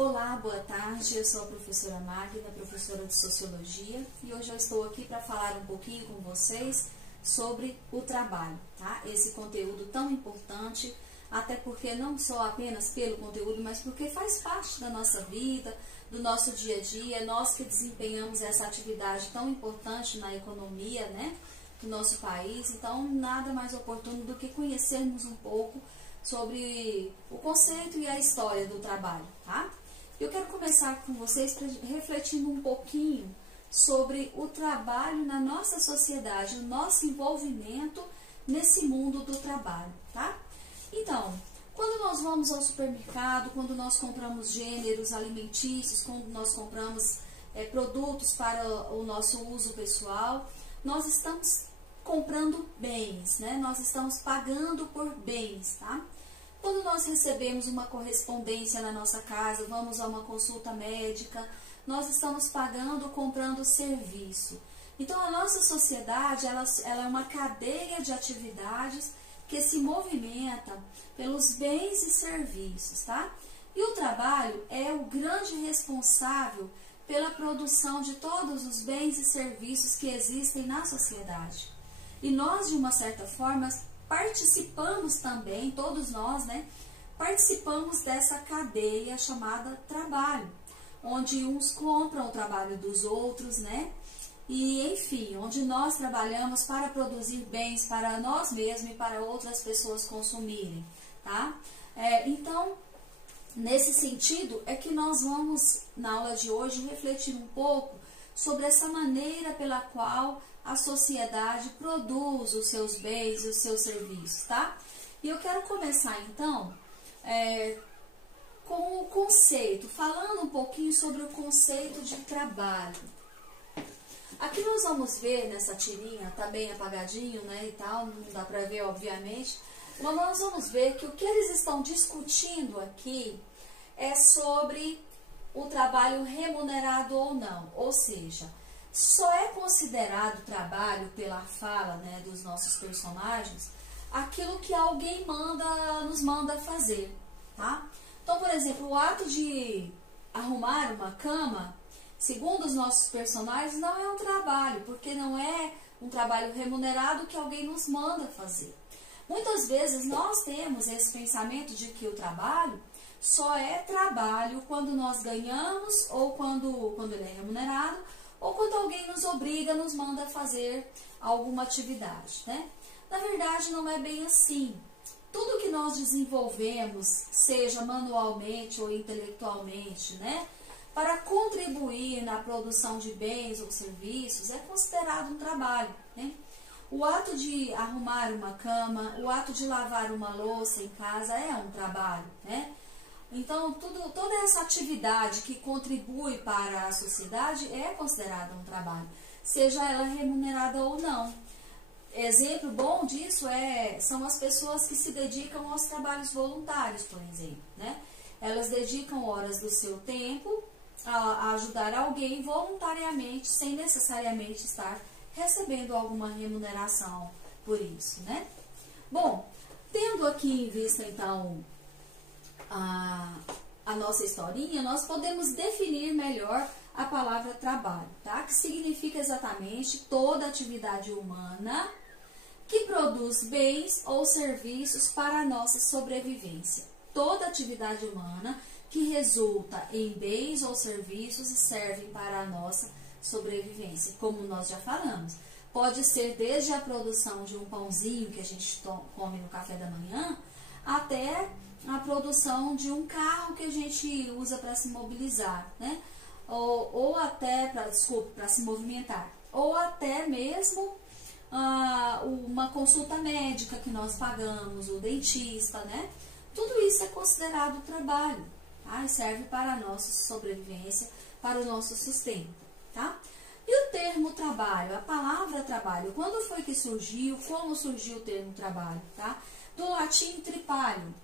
Olá, boa tarde, eu sou a professora Magna, professora de Sociologia, e hoje eu estou aqui para falar um pouquinho com vocês sobre o trabalho, tá? Esse conteúdo tão importante, até porque não só apenas pelo conteúdo, mas porque faz parte da nossa vida, do nosso dia a dia, nós que desempenhamos essa atividade tão importante na economia, né, do nosso país. Então nada mais oportuno do que conhecermos um pouco sobre o conceito e a história do trabalho, tá? Eu quero começar com vocês refletindo um pouquinho sobre o trabalho na nossa sociedade, o nosso envolvimento nesse mundo do trabalho, tá? Então, quando nós vamos ao supermercado, quando nós compramos gêneros alimentícios, quando nós compramos produtos para o nosso uso pessoal, nós estamos comprando bens, né? Nós estamos pagando por bens, tá? Quando nós recebemos uma correspondência na nossa casa, vamos a uma consulta médica, nós estamos pagando, comprando serviço. Então, a nossa sociedade, ela é uma cadeia de atividades que se movimenta pelos bens e serviços, tá? E o trabalho é o grande responsável pela produção de todos os bens e serviços que existem na sociedade. E nós, de uma certa forma, participamos também, todos nós, né, participamos dessa cadeia chamada trabalho, onde uns compram o trabalho dos outros, né, e enfim, onde nós trabalhamos para produzir bens para nós mesmos e para outras pessoas consumirem, tá? Então, nesse sentido, é que nós vamos, na aula de hoje, refletir um pouco sobre essa maneira pela qual a sociedade produz os seus bens e os seus serviços, tá? E eu quero começar, então, com o conceito, falando um pouquinho sobre o conceito de trabalho. Aqui nós vamos ver nessa tirinha, tá bem apagadinho, né, e tal, não dá pra ver, obviamente, mas nós vamos ver que o que eles estão discutindo aqui é sobre o trabalho remunerado ou não, ou seja, só é considerado trabalho pela fala, né, dos nossos personagens aquilo que alguém nos manda fazer, tá? Então, por exemplo, o ato de arrumar uma cama, segundo os nossos personagens, não é um trabalho, porque não é um trabalho remunerado que alguém nos manda fazer. Muitas vezes nós temos esse pensamento de que o trabalho só é trabalho quando nós ganhamos, ou quando ele é remunerado, ou quando alguém nos obriga, nos manda fazer alguma atividade, né? Na verdade, não é bem assim. Tudo que nós desenvolvemos, seja manualmente ou intelectualmente, né, para contribuir na produção de bens ou serviços, é considerado um trabalho, né? O ato de arrumar uma cama, o ato de lavar uma louça em casa é um trabalho, né? Então, toda essa atividade que contribui para a sociedade é considerada um trabalho, seja ela remunerada ou não. Exemplo bom disso são as pessoas que se dedicam aos trabalhos voluntários, por exemplo, né? Elas dedicam horas do seu tempo a ajudar alguém voluntariamente, sem necessariamente estar recebendo alguma remuneração por isso, né? Bom, tendo aqui em vista, então, a nossa historinha, nós podemos definir melhor a palavra trabalho, tá? Que significa exatamente toda atividade humana que produz bens ou serviços para a nossa sobrevivência. Toda atividade humana que resulta em bens ou serviços e servem para a nossa sobrevivência. Como nós já falamos, pode ser desde a produção de um pãozinho que a gente come no café da manhã, até a produção de um carro que a gente usa para se mobilizar, né? Ou até para se movimentar, ou até mesmo uma consulta médica que nós pagamos, o dentista, né? Tudo isso é considerado trabalho, tá? E serve para a nossa sobrevivência, para o nosso sustento, tá? E o termo trabalho, a palavra trabalho, quando foi que surgiu, como surgiu o termo trabalho, tá? Do latim tripalho,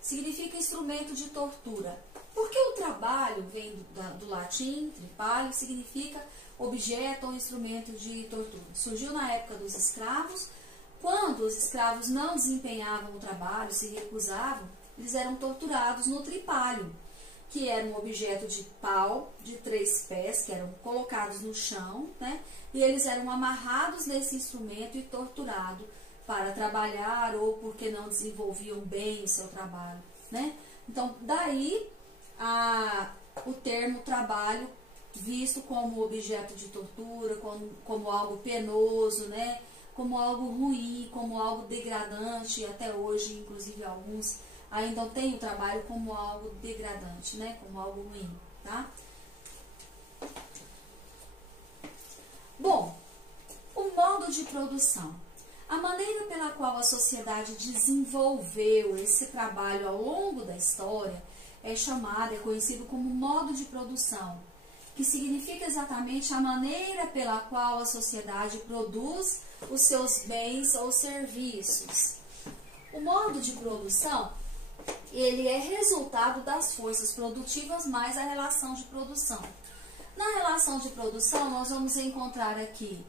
significa instrumento de tortura. Porque o trabalho vem do latim, tripalho, significa objeto ou instrumento de tortura. Surgiu na época dos escravos. Quando os escravos não desempenhavam o trabalho, se recusavam, eles eram torturados no tripalho. que era um objeto de pau de 3 pés, que eram colocados no chão, né? E eles eram amarrados nesse instrumento e torturados para trabalhar ou porque não desenvolviam bem o seu trabalho, né? Então, daí o termo trabalho visto como objeto de tortura, como algo penoso, né? Como algo ruim, como algo degradante, até hoje, inclusive alguns ainda têm o trabalho como algo degradante, né? Como algo ruim, tá? Bom, o modo de produção. A maneira pela qual a sociedade desenvolveu esse trabalho ao longo da história é conhecido como modo de produção, que significa exatamente a maneira pela qual a sociedade produz os seus bens ou serviços. O modo de produção, ele é resultado das forças produtivas mais a relação de produção. Na relação de produção, nós vamos encontrar aqui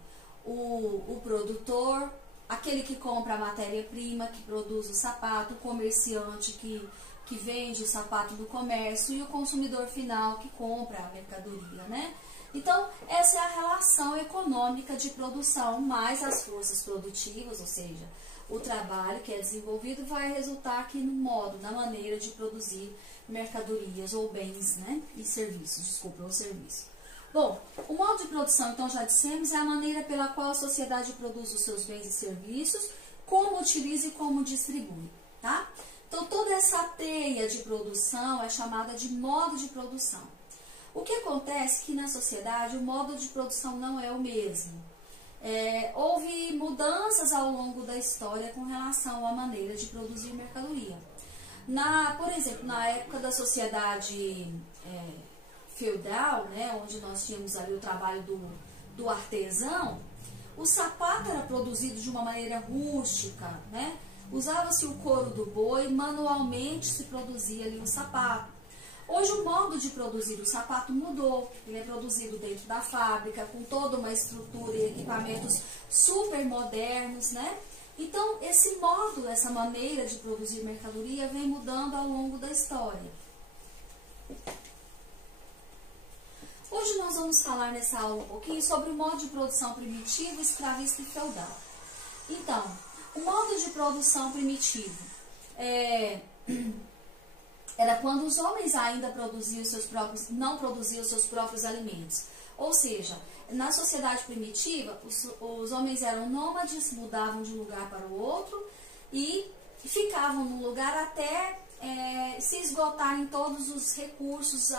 o produtor, aquele que compra a matéria-prima, que produz o sapato, o comerciante que vende o sapato do comércio e o consumidor final que compra a mercadoria, né? Então, essa é a relação econômica de produção, mais as forças produtivas, ou seja, o trabalho que é desenvolvido vai resultar aqui no modo, na maneira de produzir mercadorias ou bens, né? E serviços, ou serviço. Bom, o modo de produção, então, já dissemos, é a maneira pela qual a sociedade produz os seus bens e serviços, como utiliza e como distribui, tá? Então, toda essa teia de produção é chamada de modo de produção. O que acontece é que na sociedade o modo de produção não é o mesmo. Houve mudanças ao longo da história com relação à maneira de produzir mercadoria. Por exemplo, na época da sociedade feudal, né, onde nós tínhamos ali o trabalho do artesão, o sapato era produzido de uma maneira rústica, né? Usava-se o couro do boi, manualmente se produzia ali um sapato. Hoje o modo de produzir o sapato mudou, ele é produzido dentro da fábrica, com toda uma estrutura e equipamentos super modernos, né? Então esse modo, essa maneira de produzir mercadoria vem mudando ao longo da história. Hoje nós vamos falar nessa aula um pouquinho sobre o modo de produção primitivo, escravista e feudal. Então, o modo de produção primitivo era quando os homens ainda não produziam seus próprios alimentos. Ou seja, na sociedade primitiva, os homens eram nômades, mudavam de um lugar para o outro e ficavam no lugar até se esgotarem todos os recursos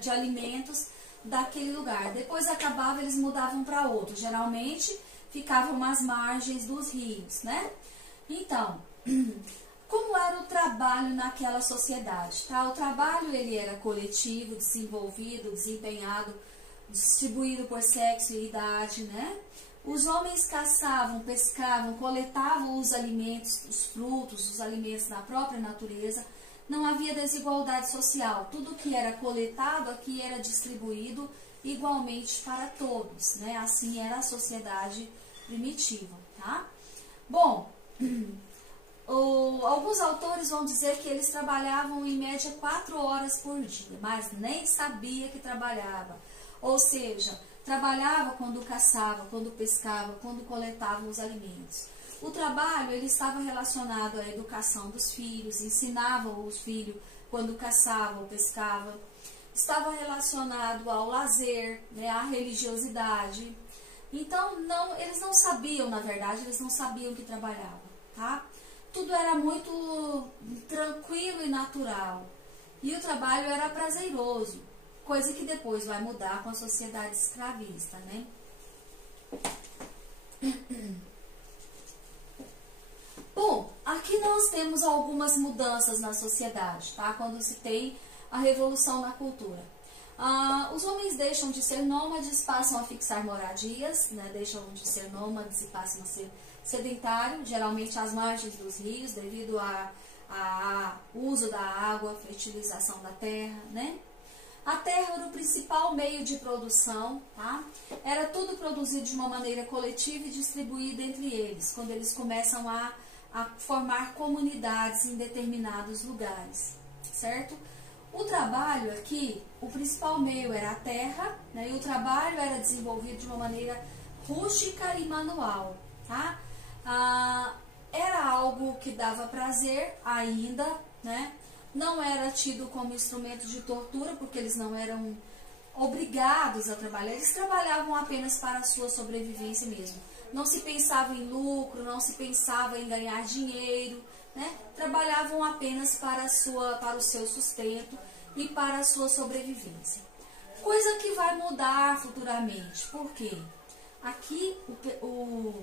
de alimentos daquele lugar. Depois acabava, eles mudavam para outro. Geralmente ficavam às margens dos rios, né? Então, como era o trabalho naquela sociedade, tá? O trabalho, ele era coletivo, desenvolvido, desempenhado, distribuído por sexo e idade, né? Os homens caçavam, pescavam, coletavam os alimentos, os frutos, os alimentos da própria natureza. Não havia desigualdade social. Tudo que era coletado aqui era distribuído igualmente para todos, né? Assim era a sociedade primitiva, tá? Bom, alguns autores vão dizer que eles trabalhavam em média 4 horas por dia, mas nem sabia que trabalhava. Ou seja, trabalhava quando caçava, quando pescava, quando coletava os alimentos. O trabalho, ele estava relacionado à educação dos filhos, ensinavam os filhos quando caçava ou pescava. Estava relacionado ao lazer, né, à religiosidade. Então, eles não sabiam, na verdade, eles não sabiam que trabalhavam, tá? Tudo era muito tranquilo e natural. E o trabalho era prazeroso, coisa que depois vai mudar com a sociedade escravista, né? Bom, aqui nós temos algumas mudanças na sociedade, tá? Quando se tem a revolução na cultura. Os homens deixam de ser nômades, passam a fixar moradias, né? Deixam de ser nômades e passam a ser sedentários, geralmente às margens dos rios, devido ao uso da água, fertilização da terra, né? A terra era o principal meio de produção, tá? Era tudo produzido de uma maneira coletiva e distribuído entre eles, quando eles começam a formar comunidades em determinados lugares, certo? O trabalho aqui, o principal meio era a terra, né? E o trabalho era desenvolvido de uma maneira rústica e manual, tá? Era algo que dava prazer ainda, né? Não era tido como instrumento de tortura, porque eles não eram obrigados a trabalhar, eles trabalhavam apenas para a sua sobrevivência mesmo. Não se pensava em lucro, não se pensava em ganhar dinheiro, né? Trabalhavam apenas para o seu sustento e para a sua sobrevivência. Coisa que vai mudar futuramente, por quê? Aqui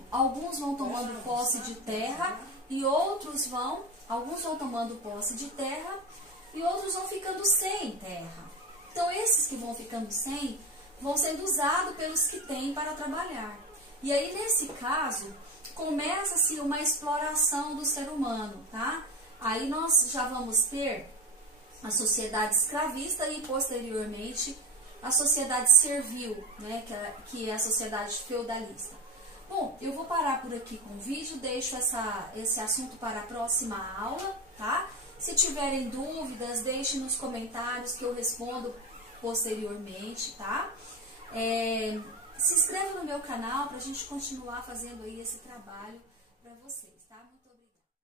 alguns vão tomando posse de terra e alguns vão tomando posse de terra e outros vão ficando sem terra. Então esses que vão ficando sem vão sendo usados pelos que têm para trabalhar. E aí nesse caso começa-se uma exploração do ser humano, tá? Aí nós já vamos ter a sociedade escravista e posteriormente a sociedade servil, né, que é a sociedade feudalista. Bom, eu vou parar por aqui com o vídeo, deixo esse assunto para a próxima aula, tá? Se tiverem dúvidas, deixem nos comentários que eu respondo posteriormente, tá? Se inscreva no meu canal para a gente continuar fazendo aí esse trabalho para vocês, tá?